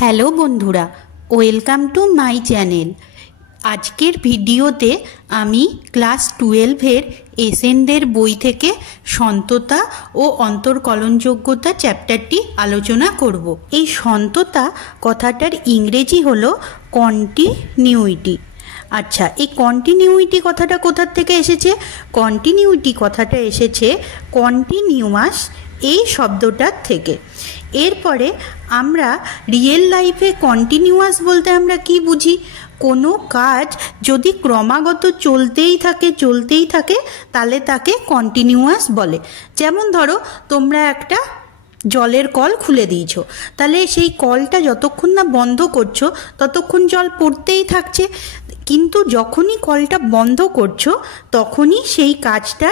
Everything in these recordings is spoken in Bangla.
হ্যালো বন্ধুরা, ওয়েলকাম টু মাই চ্যানেল। আজকের ভিডিওতে আমি ক্লাস 12-এর এসেনদের বই থেকে সন্ততা ও অন্তর্কলনযোগ্যতা চ্যাপ্টারটি আলোচনা করব। এই সন্ততা কথাটার ইংরেজি হলো কন্টিনিউইটি। আচ্ছা, এই কন্টিনিউইটি কথাটা কোথার থেকে এসেছে? কন্টিনিউইটি কথাটা এসেছে কন্টিনিউয়াস এই শব্দটার থেকে। এরপরে আমরা রিয়েল লাইফে কন্টিনিউয়াস বলতে আমরা কি বুঝি? কোনো কাজ যদি ক্রমাগত চলতেই থাকে তাহলে তাকে কন্টিনিউয়াস বলে। যেমন ধরো, তোমরা একটা জলের কল খুলে দিয়েছো, তাহলে সেই কলটা যতক্ষণ না বন্ধ করছো ততক্ষণ জল পড়তেই থাকছে। কিন্তু যখনই কলটা বন্ধ করছো তখনই সেই কাজটা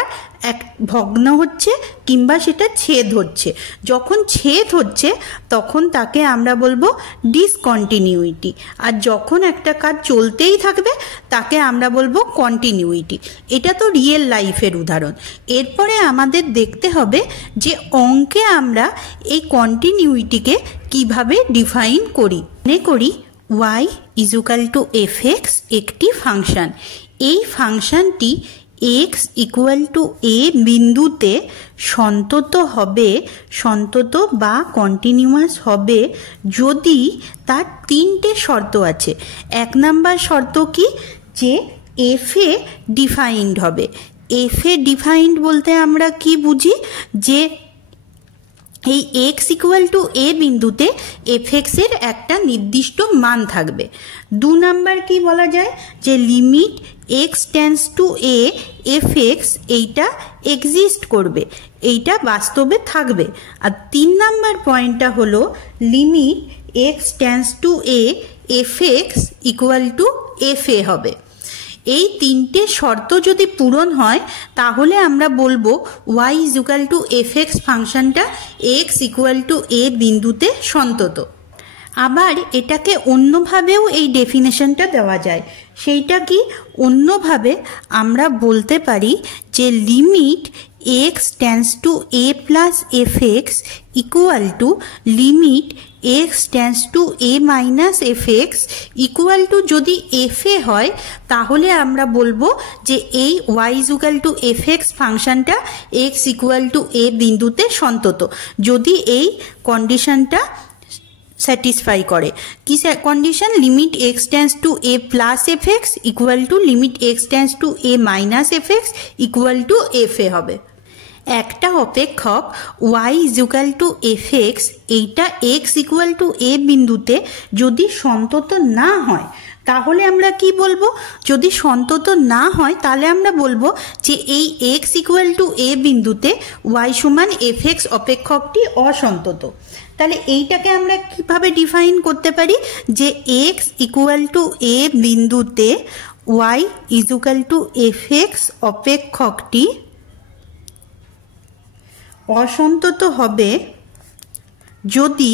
ভগ্ন হচ্ছে কিংবা সেটা ছেদ হচ্ছে। যখন ছেদ হচ্ছে তখন তাকে আমরা বলবো ডিসকন্টিনিউইটি, আর যখন একটা কাজ চলতেই থাকবে তাকে আমরা বলবো কন্টিনিউইটি। এটা তো রিয়েল লাইফের উদাহরণ। এরপরে আমাদের দেখতে হবে যে অঙ্কে আমরা এই কন্টিনিউইটিকে কিভাবে ডিফাইন করি। মনে করি y = fx একটি ফাংশন। এই ফাংশনটি x = a বিন্দুতে সন্তত বা কন্টিনিউয়াস হবে যদি তার তিনটে শর্ত আছে। 1 নাম্বার শর্ত কি? যে f এ ডিফাইন্ড হবে। f এ ডিফাইন্ড বলতে আমরা কি বুঝি? যে এই x = a বিন্দুতে fx এর একটা নির্দিষ্ট মান থাকবে। 2 নাম্বার কি বলা যায়? যে limit x tends two a fx এইটা এক্সিস্ট করবে, এইটা বাস্তবে থাকবে। আর 3 নাম্বার পয়েন্টটা হলো limit x tends two a fx = fa হবে। এই তিনটে শর্ত যদি পূরণ হয় তাহলে আমরা বলবো y = fx ফাংশনটা x = a বিন্দুতে সন্তত। আবার এটাকে অন্যভাবেও এই ডেফিনেশনটা দেওয়া যায়। সেইটা কি? অন্যভাবে আমরা বলতে পারি যে limit x tends two a plus fx limit x tends two a minus fx যদি fa হয় তাহলে আমরা বলবো যে এই y = fx ফাংশনটা x = a বিন্দুতে সন্তত, যদি এই কন্ডিশনটা স্যাটিসফাই করে। কি condition? Limit x tends two a plus fx limit x tends two a minus fx fa হবে। একটা অপেক্ষক y = fx এইটা x = a বিন্দুতে যদি সন্তত না হয় তাহলে আমরা কি বলবো? যদি সন্তত না হয় তাহলে আমরা বলবো যে এই x = a বিন্দুতে y = fx অপেক্ষকটি অসন্তত। তাহলে এইটাকে আমরা কিভাবে ডিফাইন করতে পারি? যে x = a বিন্দুতে y = fx অপেক্ষকটি অসন্তত হবে যদি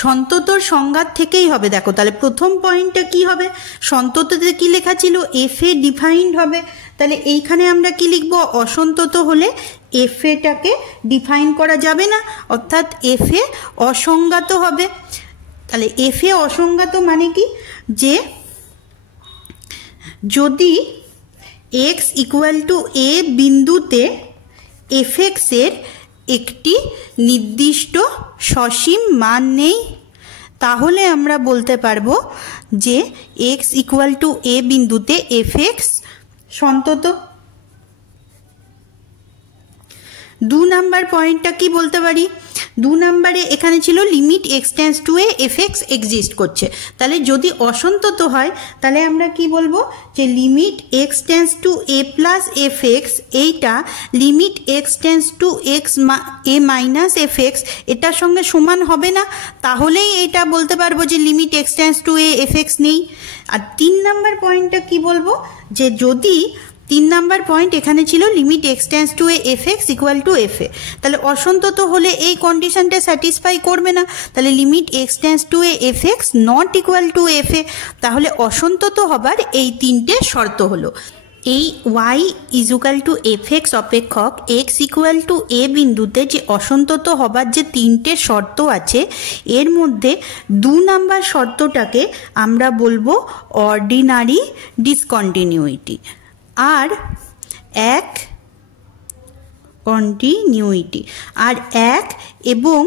সন্ততর সংজ্ঞা থেকেই হবে। দেখো, তাহলে প্রথম পয়েন্টটা কি হবে? সন্তততে কি লেখা ছিল? f এ ডিফাইন্ড হবে। তাহলে এইখানে আমরা কি লিখব? অসন্তত হলে f এটাকে ডিফাইন করা যাবে না, অর্থাৎ f এ অসংজ্ঞাত হবে। তাহলে f এ অসংজ্ঞাত মানে কি? যে যদি x = a বিন্দুতে fx এর একটি নির্দিষ্ট সসীম মান নেই তাহলে আমরা বলতে পারবো যে x = a বিন্দুতে fx সন্তত। 2 নাম্বার পয়েন্টটা কি বলতে পারি? 2 নাম্বারে এখানে ছিল limit x tends two a fx exist করছে। তাহলে যদি অসন্তত হয় তাহলে আমরা কি বলবো? যে limit x tends two a plus fx এইটা limit x tends two a minus fx এটার সঙ্গে সমান হবে না, তাহলেই এটা বলতে পারবো যে limit x tends two a fx নেই। আর 3 নাম্বার পয়েন্টটা কি বলবো? যে যদি 3 নাম্বার পয়েন্ট এখানে ছিল limit x tends two a fx = fa, তাহলে অসন্তত হলে এই কন্ডিশনটা স্যাটিসফাই করবে না। তাহলে limit x tends two a fx ≠ fa, তাহলে অসন্তত হবার এই তিনটে শর্ত হলো। এই y equal to f x অপেক্ষক এক্স ইকুয়াল টু এ বিন্দুতে যে অসন্তত হবার যে তিনটে শর্ত আছে, এর মধ্যে 2 নাম্বার শর্তটাকে আমরা বলবো অর্ডিনারি ডিসকন্টিনিউইটি, আর 1 কন্টিনিউইটি, আর 1 এবং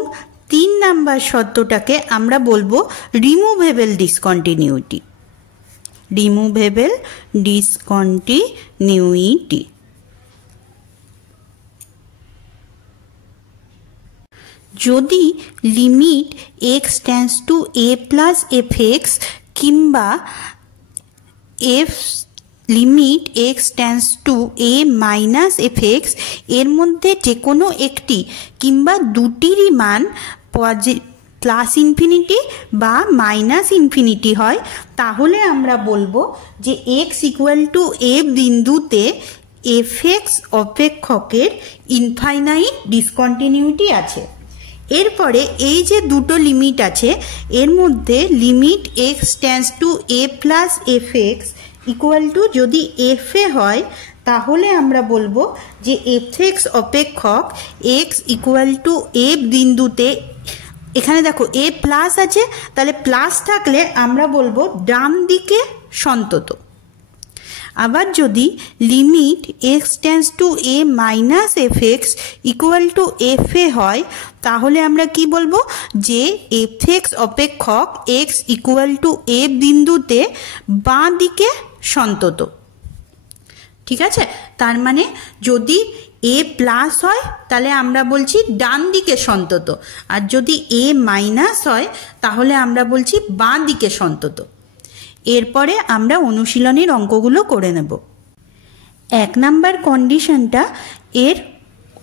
3 নাম্বার শর্তটাকে আমরা বলবো রিমুভেবল ডিসকন্টিনিউইটি। Removable discontinuity. যদি limit x tends to a plus f x কিংবা limit x tends to a minus f x এর মধ্যে যে কোনো একটি কিংবা দুটিরই মান প্লাস ইনফিনিটি বা মাইনাস ইনফিনিটি হয়, তাহলে আমরা বলবো যে এক্স ইকুয়াল টু এ বিন্দুতে এফ এক্স অপেক্ষকের ইনফাইনাইট ডিসকন্টিনিউটি আছে। এরপরে এই যে দুটো লিমিট আছে, এর মধ্যে limit x tends to a plus f x equal two যদি এফ এ হয়, তাহলে আমরা বলবো যে এফ এক্স অপেক্ষক এক্স ইকুয়াল টু এ বিন্দুতে, এখানে দেখো এ প্লাস আছে, তাহলে প্লাস থাকলে আমরা বলবো ডান দিকে সন্তত। আবার যদি limit x tends to a minus f x equal two F এ হয়, তাহলে আমরা কি বলবো যে এফ এক্স অপেক্ষক এক্স ইকুয়াল টু এ বিন্দুতে বাঁ দিকে সন্তত। ঠিক আছে, তার মানে যদি এ প্লাস হয় তাহলে আমরা বলছি ডান দিকে সন্তত, আর যদি এ মাইনাস হয় তাহলে আমরা বলছি বাঁ দিকে সন্তত। এরপরে আমরা অনুশীলনের অঙ্কগুলো করে নেব। 1 নাম্বার কন্ডিশনটা এর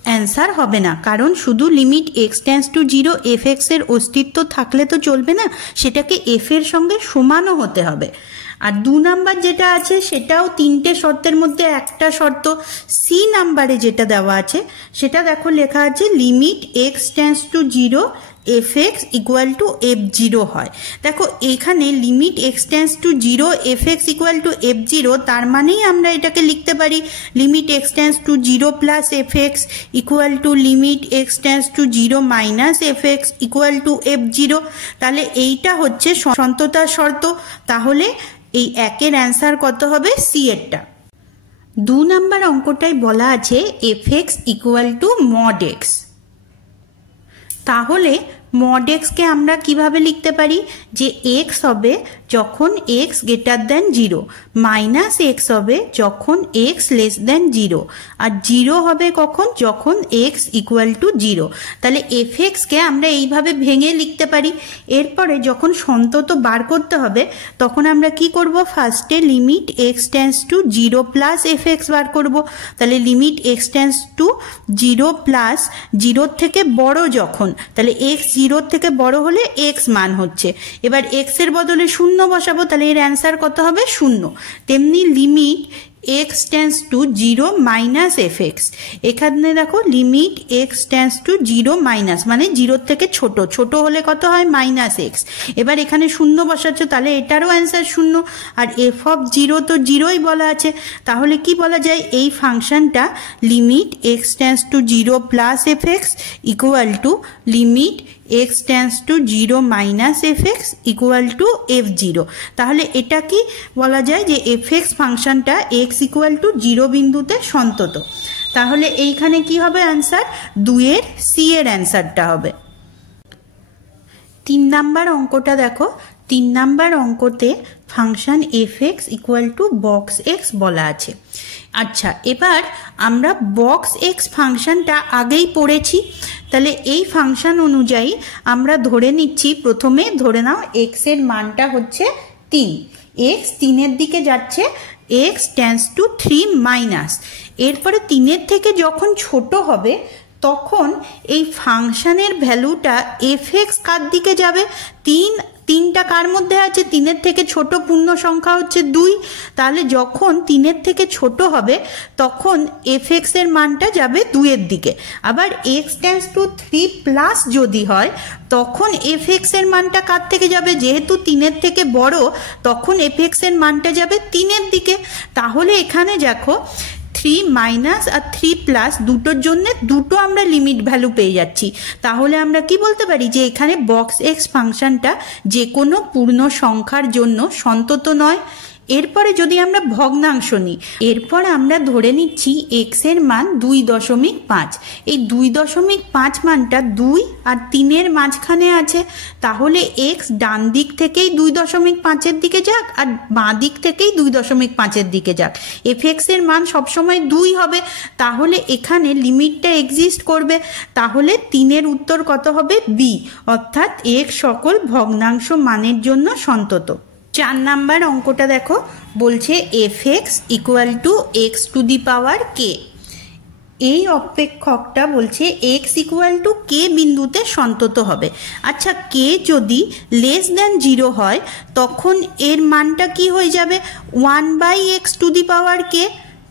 অ্যান্সার হবে না, কারণ শুধু limit x tends to 0 f x এর অস্তিত্ব থাকলে তো চলবে না, সেটাকে এফ এর সঙ্গে সমানও হতে হবে। আর 2 নাম্বার যেটা আছে সেটাও 3টে শর্তের মধ্যে একটা শর্ত, সি নাম্বারে যেটা দেওয়া আছে সেটা দেখো লেখা আছে limit x tends to 0 f x equal two F 0 হয়। দেখো এখানে limit x tends to 0 f x equal two F 0, তার মানেই আমরা এটাকে লিখতে পারি limit x tends to 0 plus f x equal to limit x tends to 0 minus f x equal two F 0। তাহলে এইটা হচ্ছে সন্ততার শর্ত। তাহলে এই একের অ্যান্সার কত হবে? সি এরটা। 2 নাম্বার অঙ্কটাই বলা আছে F x equal two mod x. তাহলে মড এক্সকে আমরা কিভাবে লিখতে পারি যে এক্স হবে যখন এক্স গ্রেটার দেন 0, মাইনাস এক্স হবে যখন এক্স লেস দেন 0, আর 0 হবে কখন? যখন এক্স ইকুয়াল টু 0। তাহলে এফ এক্সকে আমরা এইভাবে ভেঙে লিখতে পারি। এরপরে যখন সন্তত বার করতে হবে তখন আমরা কি করব? ফার্স্টে limit x tends to 0 plus f x বার করব। তাহলে limit x tends to 0 plus 0 থেকে বড় যখন, তাহলে এক্স 0 থেকে বড় হলে এক্স মান হচ্ছে, এবার এক্স এর বদলে 0 বসাবো, তাহলে এর অ্যান্সার কত হবে? 0। তেমনি limit x tends to 0 minus f x, এখানে দেখো limit x tends to 0 minus মানে 0 থেকে ছোট, ছোট হলে কত হয়? Minus x. এবার এখানে 0 বসাচ্ছ, তাহলে এটারও অ্যান্সার 0, আর এফ অফ 0 তো 0ই বলা আছে। তাহলে কি বলা যায়? এই ফাংশনটা limit x tends to 0 plus f x equal to limit x tends to 0 minus f x equal two F 0। তাহলে এটা কি বলা যায় যে এফ এক্স ফাংশনটা এক্স ইকুয়াল টু 0 বিন্দুতে সন্তত। তাহলে এইখানে কি হবে অ্যান্সার? 2 এর সি এর অ্যান্সারটা হবে। 3 নাম্বার অঙ্কটা দেখো, 3 নাম্বার অঙ্কতে function f x equal to box x বলা আছে। আচ্ছা, এবার আমরা বক্স এক্স ফাংশনটা আগেই পড়েছি, তাহলে এই ফাংশন অনুযায়ী আমরা ধরে নিচ্ছি, প্রথমে ধরে নাও এক্স এর মানটা হচ্ছে 3, এক্স 3 এর দিকে যাচ্ছে, এক্স টেন্ডস টু 3 মাইনাস, এরপরে 3 এর থেকে যখন ছোট হবে তখন এই ফাংশনের ভ্যালুটা এফ এক্স কার দিকে যাবে? 3 3টা কার মধ্যে আছে? 3-এর থেকে ছোট পূর্ণ সংখ্যা হচ্ছে 2। তাহলে যখন 3-এর থেকে ছোট হবে তখন fx এর মানটা যাবে 2-এর দিকে। আবার x টেন্ডস টু 3 প্লাস যদি হয় তখন fx এর মানটা কার থেকে যাবে? যেহেতু 3-এর থেকে বড় তখন fx এর মানটা যাবে 3-এর দিকে। তাহলে এখানে দেখো 3 মাইনাস আর 3 প্লাস দুটোর জন্য দুটো আমরা লিমিট ভ্যালু পেয়ে যাচ্ছি। তাহলে আমরা কি বলতে পারি যে এখানে বক্স এক্স ফাংশনটা যে কোনো পূর্ণ সংখ্যার জন্য সন্তত নয়। এরপরে যদি আমরা ভগ্নাংশ নিই, এরপর আমরা ধরে নিচ্ছি এক্স এর মান 2.5। এই 2.5 মানটা 2 আর 3-এর মাঝখানে আছে। তাহলে এক্স ডান দিক থেকেই 2.5-এর দিকে যাক আর বাঁ দিক থেকেই 2.5-এর দিকে যাক, এফএক্স এর মান সবসময় 2 হবে। তাহলে এখানে লিমিটটা এক্সিস্ট করবে। তাহলে 3-এর উত্তর কত হবে? বি, অর্থাৎ এক্স সকল ভগ্নাংশ মানের জন্য সন্তত। 4 নাম্বার অঙ্কটা দেখো, বলছে fx equal to x to the power k. এই অপেক্ষকটা বলছে x ইকুয়াল টু কে বিন্দুতে সন্তত হবে। আচ্ছা, কে যদি লেস দেন 0 হয় তখন এর মানটা কি হয়ে যাবে? 1/x টু দি পাওয়ার কে।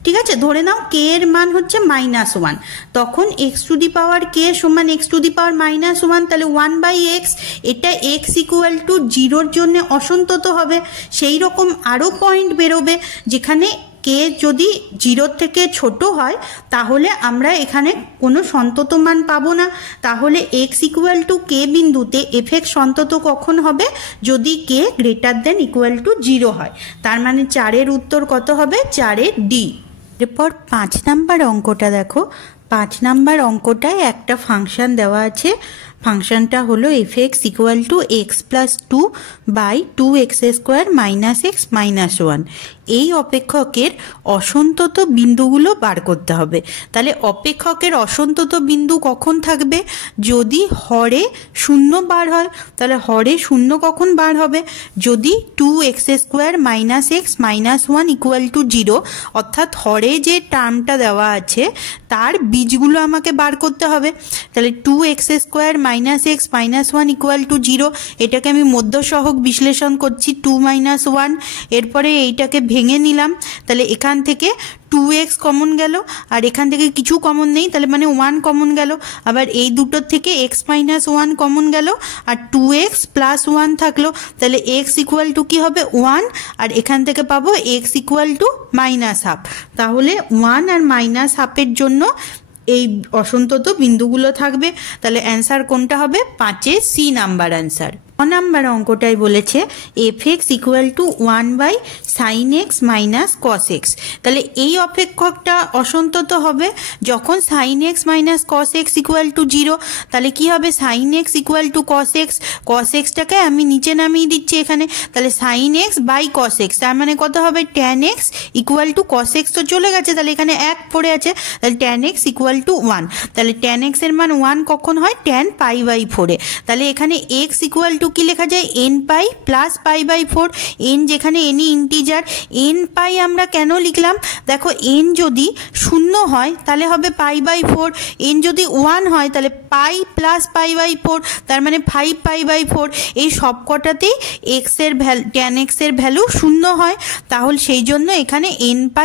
ঠিক আছে, ধরে নাও কে এর মান হচ্ছে -1, তখন x টু দি পাওয়ার কে সমান x টু দি পাওয়ার -1, তাহলে 1/x। এটা x ইকুয়াল টু 0-র জন্য অসন্তত হবে। সেই রকম আরও পয়েন্ট বেরোবে যেখানে কে যদি 0 থেকে ছোট হয় তাহলে আমরা এখানে কোনো সন্তত মান পাবো না। তাহলে x ইকুয়াল টু কে বিন্দুতে fx সন্তত কখন হবে? যদি k greater than equal to 0 হয়। তার মানে 4-এর উত্তর কত হবে? 4-এর ডি। এরপর 5 নাম্বার অঙ্কটা দেখো। 5 নাম্বার অঙ্কটায় একটা ফাংশন দেওয়া আছে। ফাংশনটা হলো fx equal to x plus 2/2x² minus x minus 1। এই অপেক্ষকের অসন্তত বিন্দুগুলো বার করতে হবে। তাহলে অপেক্ষকের অসন্তত বিন্দু কখন থাকবে? যদি হরে 0 বার হয়। তাহলে হরে 0 কখন বার হবে? যদি 2x² minus x minus 1 equal to 0, অর্থাৎ হরে যে টার্মটা দেওয়া আছে তার বীজগুলো আমাকে বার করতে হবে। তাহলে 2x² minus x minus 1 equal to 0, এটাকে আমি মধ্যসহগ বিশ্লেষণ করছি 2 - 1। এরপরে এইটাকে ভেঙে নিলাম, তাহলে এখান থেকে 2x কমন গেল আর এখান থেকে কিছু কমন নেই, তাহলে মানে 1 কমন গেল। আবার এই দুটোর থেকে x - 1 কমন গেল আর 2x + 1 থাকলো। তাহলে x ইকুয়াল টু কি হবে? 1। আর এখান থেকে পাবো x ইকুয়াল টু -1/2। তাহলে 1 আর -1/2-এর জন্য এই অসন্তত বিন্দুগুলো থাকবে। তাহলে অ্যান্সার কোনটা হবে? 5-এ সি নাম্বার অ্যান্সার। 9 নাম্বার অঙ্কটাই বলেছে fx equal two 1/sin x minus cos x। তাহলে এই অপেক্ষকটা অসন্তত হবে যখন sin x minus cos x equal to 0। তাহলে কি হবে? sin x equal to cos x। cos xটাকে আমি নিচে নামিয়ে দিচ্ছি এখানে। তাহলে sin x by cos x, তার মানে কত হবে? tan x equal to cos x তো চলে গেছে, তাহলে এখানে 1 পড়ে আছে। তাহলে tan x ইকুয়াল টু 1। তাহলে tan x এর মান 1 কখন হয়? tan π/4। তাহলে এখানে x ইকুয়াল টু কি লেখা যায়? n π plus π/4। n যেখানে n ইন্টিজার, n π আমরা কেন লিখলাম? দেখো n যদি 0 হয় তাহলে হবে π/4, n যদি 1 হয় তাহলে π প্লাস π/4, তার মানে 5 π/4। এই সবকটাতেই x এর tan x এর ভ্যালু 0 হয়, তাহলে সেই জন্য এখানে n π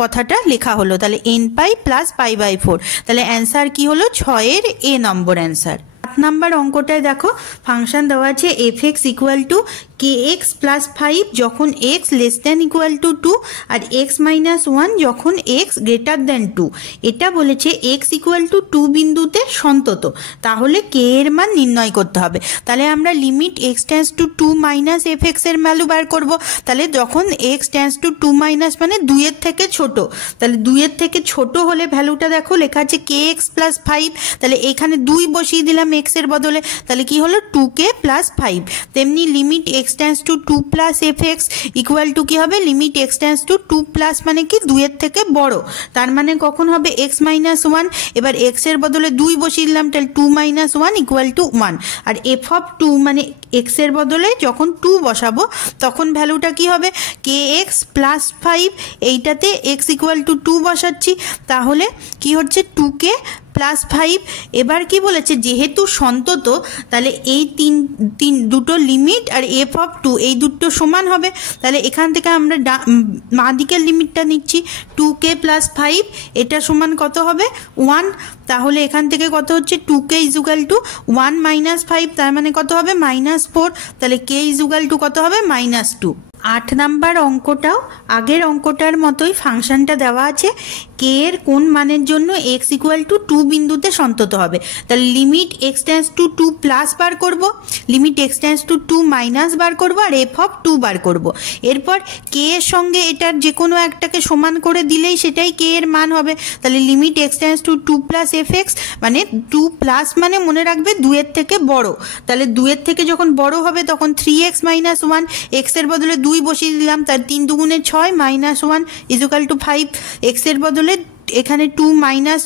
কথাটা লেখা হলো। তাহলে n π প্লাস π/4। তাহলে অ্যান্সার কি হলো? 6-এর এ নম্বর অ্যান্সার। 7 নাম্বার অঙ্কটায় দেখো ফাংশন দেওয়া আছে fx equal to kx plus 5 যখন x less than equal to 2 আর x মাইনাস 1 যখন x গ্রেটার দেন 2। এটা বলেছে x ইকুয়াল টু 2 বিন্দুতে সন্তত। তাহলে k এর মান নির্ণয় করতে হবে। তাহলে আমরা limit x tends two 2 minus fx এর ভ্যালু বার করব। তাহলে যখন x টেন্ডস টু 2 মাইনাস মানে 2 এর থেকে ছোট, তাহলে 2 এর থেকে ছোট হলে ভ্যালুটা দেখো লেখা আছে kx প্লাস 5। তাহলে এখানে 2 বসিয়ে দিলাম x এর বদলে, তাহলে কি হলো? 2k plus 5। তেমনি limit x tends two 2 plus fx equal two কি হবে? Limit x tends two 2 plus মানে কি 2 এর থেকে বড়, তার মানে কখন হবে? x minus 1। এবার x এর বদলে 2 বসিয়ে দিলাম, তাহলে 2 মাইনাস 1 ইকুয়াল টু 1। আর f অফ 2 মানে x এর বদলে যখন 2 বসাবো তখন ভ্যালুটা কি হবে? kx plus 5। এইটাতে x ইকুয়াল টু 2 বসাচ্ছি, তাহলে কি হচ্ছে? 2k plus 5। এবার কি বলেছে, যেহেতু সন্তত তাহলে এই দুটো লিমিট আর এফ অফ 2 এই দুটো সমান হবে। তাহলে এখান থেকে আমরা বাঁ দিকের লিমিটটা নিচ্ছি, 2k প্লাস 5 এটা সমান কত হবে 1। তাহলে এখান থেকে কত হচ্ছে 2k ইজুগাল টু 1 মাইনাস 5, তার মানে কত হবে -4। তাহলে k ইজুগাল টু কত হবে -2। 8 নাম্বার অঙ্কটাও আগের অঙ্কটার মতোই ফাংশনটা দেওয়া আছে, কে এর কোন মানের জন্য x ইকুয়াল টু 2 বিন্দুতে সন্তত হবে। তাহলে limit x tends to 2 plus বার করব, limit x tends to 2 minus বার করব, আর f অফ 2 বার করব। এরপর কে এর সঙ্গে এটার যে কোনো একটাকে সমান করে দিলেই সেটাই কে এর মান হবে। তাহলে limit x tends to 2 plus fx, মানে 2 প্লাস মানে মনে রাখবে 2 এর থেকে বড়। তাহলে 2 এর থেকে যখন বড় হবে তখন 3x মাইনাস 1, x এর বদলে 2 বসিয়ে দিলাম, তার 3 দুগুণে 6 মাইনাস 1 ইজুকাল টু 5। x এর বদলে এখানে 2 মাইনাস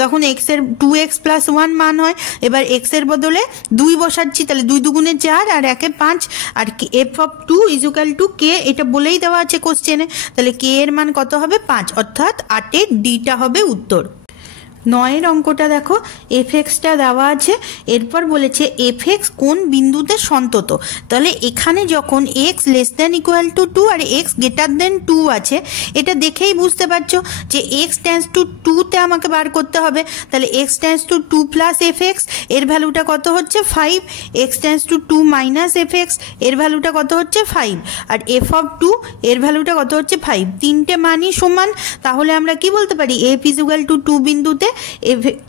তখন x এর 2x প্লাস 1 মান হয়। এবার x এর বদলে 2 বসাচ্ছি, তাহলে 2 দুগুণে 4 আর 1 এ 5, আর f of 2 equal to k, এটা বলেই দেওয়া আছে কোশ্চেনে। তাহলে k এর মান কত হবে 5, অর্থাৎ 8 এর ডিটা হবে উত্তর। 9 অঙ্কটা দেখো, এফএক্সটা দেওয়া আছে, এরপর বলেছে এফএক্স কোন বিন্দুতে সন্তত। তাহলে এখানে যখন x less than equal to 2 আর এক্স গ্রেটার দেন 2 আছে, এটা দেখেই বুঝতে পারছো যে এক্স টেন্স টু 2তে আমাকে বার করতে হবে। তাহলে x tends to 2 plus FX এর ভ্যালুটা কত হচ্ছে 5, x tends to 2 minus FX এর ভ্যালুটা কত হচ্ছে 5, আর এফ অফ 2 এর ভ্যালুটা কত হচ্ছে 5। তিনটে মানই সমান, তাহলে আমরা কি বলতে পারি এফ ইজ ইকুয়াল টু 2 বিন্দুতে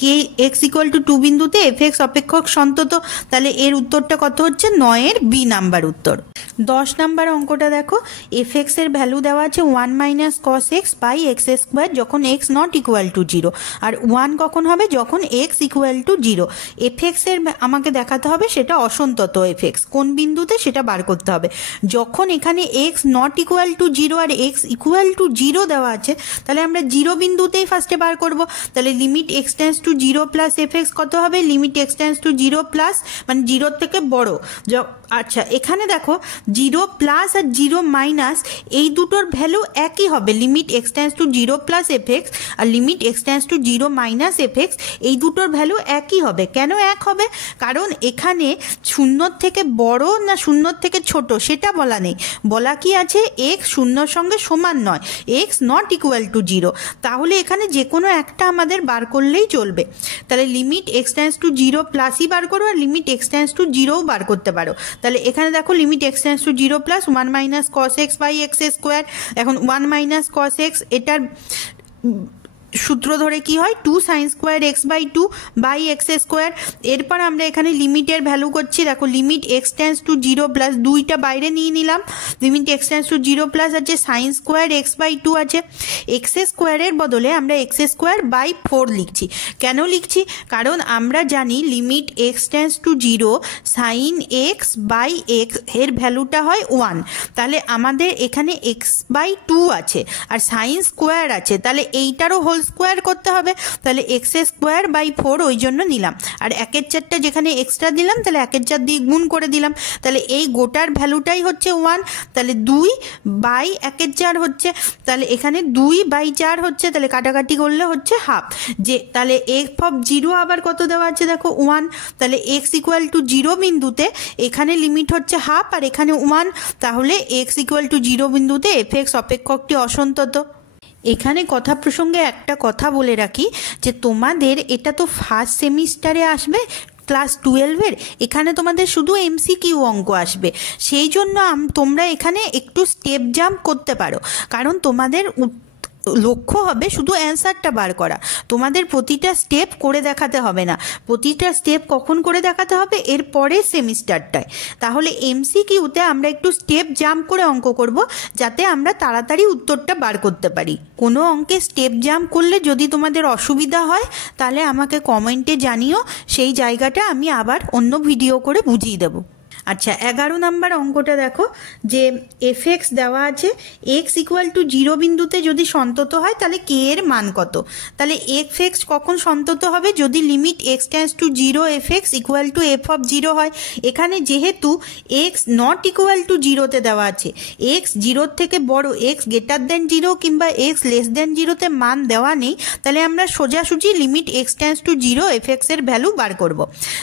কে এক্স ইকুয়াল টু 2 বিন্দুতে এফ এক্স অপেক্ষক সন্তত। তাহলে এর উত্তরটা কত হচ্ছে 9 এর বি নাম্বার উত্তর। 10 নাম্বার অঙ্কটা দেখো, এফ এক্স এর ভ্যালু দেওয়া আছে 1 minus cos x by x square যখন এক্স নট ইকুয়াল টু 0, আর 1 কখন হবে যখন x equal to 0। F x এর আমাকে দেখাতে হবে সেটা অসন্তত এফ এক্স কোন বিন্দুতে সেটা বার করতে হবে। যখন এখানে এক্স নট ইকুয়াল টু 0 আর এক্স ইকুয়াল টু 0 দেওয়া আছে, তাহলে আমরা 0 বিন্দুতেই ফার্স্টে বার করব। তাহলে limit x tends to 0 plus f x কত হবে, limit x tends to 0 plus মানে 0 থেকে বড়। আচ্ছা এখানে দেখো 0 প্লাস আর 0 মাইনাস এই দুটোর ভ্যালু একই হবে, limit x tends to 0 plus f x আর limit x tends to 0 minus f x এই দুটোর ভ্যালু একই হবে। কেন এক হবে, কারণ এখানে 0 থেকে বড় না 0 থেকে ছোট সেটা বলা নেই, বলা কি আছে এক্স 0 সঙ্গে সমান নয়, এক্স নট ইকুয়াল টু 0। তাহলে এখানে যে কোনো একটা আমাদের বার করলেই চলবে। তাহলে লিমিট এক্স টেন্স টু 0 প্লাসই বার করো আর লিমিট এক্স টেন্স টু 0ও বার করতে পারো। তাহলে এখানে দেখো limit x tends to 0 plus 1 minus cos x by x square. এখন 1 মাইনাস কস এক্স এটার সূত্র ধরে কি হয় 2 sine square x by 2 by x square. এরপর আমরা এখানে লিমিটের ভ্যালু করছি, দেখো limit x tends to 0 plus 2টা বাইরে নিয়ে নিলাম, limit x tends to 0 plus আছে সাইন স্কোয়ার এক্স বাই 2 আছে, এক্স স্কোয়ারের বদলে আমরা এক্স স্কোয়ার বাই 4 লিখছি। কেন লিখছি, কারণ আমরা জানি limit x tends to 0 sine x by x এর ভ্যালুটা হয় 1, তাহলে আমাদের এখানে এক্স বাই 2 আছে আর সাইন স্কোয়ার আছে, তাহলে এইটারও হোল স্কোয়ার করতে হবে। তাহলে এক্স স্কোয়ার বাই 4 ওই জন্য নিলাম, আর 1/4টা যেখানে এক্সট্রা দিলাম তাহলে 1/4 দিয়ে গুণ করে দিলাম। তাহলে এই গোটার ভ্যালুটাই হচ্ছে 1, তাহলে 2 বাই 1/4 হচ্ছে, তাহলে এখানে 2 বাই 4 হচ্ছে, তাহলে কাটাকাটি করলে হচ্ছে হাফ। যে তাহলে এফ অফ 0 আবার কত দেওয়া আছে দেখো 1, তাহলে এক্স ইকুয়াল টু 0 বিন্দুতে এখানে লিমিট হচ্ছে হাফ আর এখানে 1, তাহলে এক্স ইকুয়াল টু 0 বিন্দুতে এফ এক্স অপেক্ষকটি অসন্তত। এখানে কথা প্রসঙ্গে একটা কথা বলে রাখি যে তোমাদের এটা তো ফার্স্ট সেমিস্টারে আসবে ক্লাস 12-এর, এখানে তোমাদের শুধু এমসিকিউ অঙ্ক আসবে, সেই জন্য তোমরা এখানে একটু স্টেপ জাম্প করতে পারো, কারণ তোমাদের লক্ষ্য হবে শুধু অ্যান্সারটা বার করা, তোমাদের প্রতিটা স্টেপ করে দেখাতে হবে না। প্রতিটা স্টেপ কখন করে দেখাতে হবে, এর পরের সেমিস্টারটায়। তাহলে এমসিকিউতে আমরা একটু স্টেপ জাম্প করে অঙ্ক করব, যাতে আমরা তাড়াতাড়ি উত্তরটা বার করতে পারি। কোনো অঙ্কে স্টেপ জাম্প করলে যদি তোমাদের অসুবিধা হয় তাহলে আমাকে কমেন্টে জানিও, সেই জায়গাটা আমি আবার অন্য ভিডিও করে বুঝিয়ে দেবো। আচ্ছা 11 নাম্বার অঙ্কটা দেখো যে fx দেওয়া আছে x ইকুয়াল টু 0 বিন্দুতে যদি সন্তত হয় তাহলে k এর মান কত। তাহলে fx কখন সন্তত হবে, যদি limit x tends to 0 fx equal two f of 0 হয়। এখানে যেহেতু x নট ইকুয়াল টু 0তে দেওয়া আছে, x 0 থেকে বড়, x গ্রেটার দেন 0 কিংবা x লেস দেন 0তে মান দেওয়া নেই, তাহলে আমরা সোজাসুজি limit x tends to 0 fx এর ভ্যালু বার করব।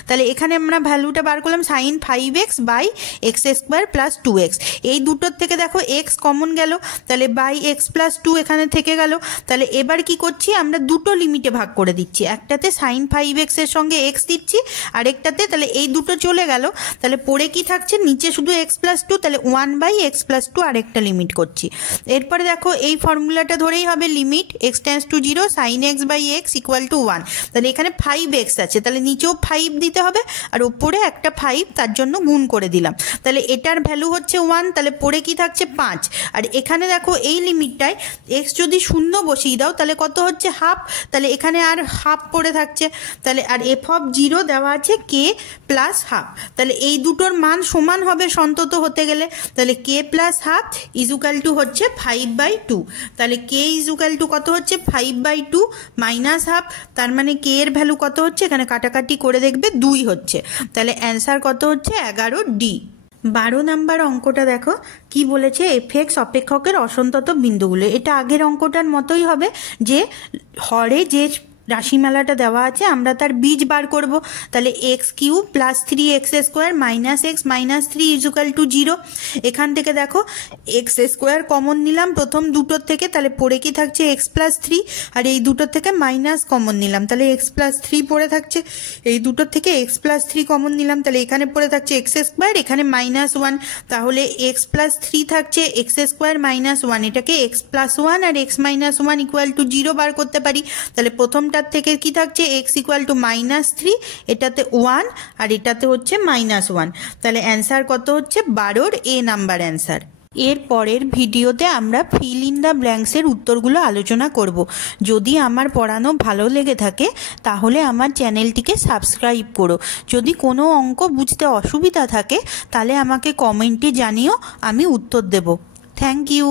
তাহলে এখানে আমরা ভ্যালুটা বার করলাম sin 5x by x square plus 2x। এই দুটোর থেকে দেখো x কমন গেল, তাহলে বাই এক্স প্লাস 2 এখানে থেকে গেল। তাহলে এবার কি করছি, আমরা দুটো লিমিটে ভাগ করে দিচ্ছি, একটাতে sin 5x এর সঙ্গে x দিচ্ছি আরেকটাতে, তাহলে এই দুটো চলে গেল। তাহলে পরে কি থাকছে, নিচে শুধু x প্লাস 2, তাহলে 1 বাই এক্স প্লাস 2 আরেকটা লিমিট করছি। এরপরে দেখো এই ফর্মুলাটা ধরেই হবে limit x tends to 0 sin x by x equal to 1। তাহলে এখানে 5x আছে, তাহলে নিচেও 5 দিতে হবে আর উপরে একটা 5 তার জন্য গুণ করে দিলাম। তাহলে এটার ভ্যালু হচ্ছে 1, তাহলে পরে কি থাকছে 5। আর এখানে দেখো এই লিমিটটায় x যদি 0 বসিয়ে দাও তাহলে কত হচ্ছে হাফ, তাহলে এখানে আর হাফ পড়ে থাকছে। তাহলে আর f অফ 0 দেওয়া আছে k প্লাস হাফ, তাহলে এই দুটোর মান সমান হবে সন্তত হতে গেলে। তাহলে k plus half equal to হচ্ছে 5/2। তাহলে k ইজুকাল টু কত হচ্ছে 5/2 মাইনাস হাফ, তার মানে k এর ভ্যালু কত হচ্ছে, এখানে কাটাকাটি করে দেখবে 2 হচ্ছে। তাহলে অ্যান্সার কত হচ্ছে 11D। 12 নাম্বার অঙ্কটা দেখো কি বলেছে, এফএক্স অপেক্ষকের অসন্তত বিন্দুগুলো। এটা আগের অঙ্কটার মতোই হবে, যে হরে যে রাশিমালাটা দেওয়া আছে আমরা তার বীজ বার করব। তাহলে x cube plus 3x square minus x minus 3 equal to 0। এখান থেকে দেখো এক্স স্কোয়ার কমন নিলাম প্রথম দুটোর থেকে, তাহলে পড়ে কি থাকছে এক্স প্লাস 3, আর এই দুটোর থেকে মাইনাস কমন নিলাম, তাহলে এক্স প্লাস 3 পড়ে থাকছে। এই দুটোর থেকে এক্স প্লাস 3 কমন নিলাম, তাহলে এখানে পড়ে থাকছে এক্স স্কোয়ার, এখানে মাইনাস 1, তাহলে এক্স প্লাস 3 থাকছে এক্স স্কোয়ার মাইনাস 1। এটাকে এক্স প্লাস 1 আর এক্স মাইনাস 1 ইকুয়াল টু 0 বার করতে পারি। তাহলে প্রথমটার থেকে কি থাকছে x ইকুয়াল টু -3, এটাতে 1 আর এটাতে হচ্ছে -1। তাহলে অ্যান্সার কত হচ্ছে 12 এ নাম্বার অ্যান্সার। এর পরের ভিডিওতে আমরা ফিল ইন দ্য ব্ল্যাঙ্কসের উত্তরগুলো আলোচনা করব। যদি আমার পড়ানো ভালো লেগে থাকে তাহলে আমার চ্যানেলটিকে সাবস্ক্রাইব করো। যদি কোনো অঙ্ক বুঝতে অসুবিধা থাকে তাহলে আমাকে কমেন্টে জানিও, আমি উত্তর দেব। Thank you.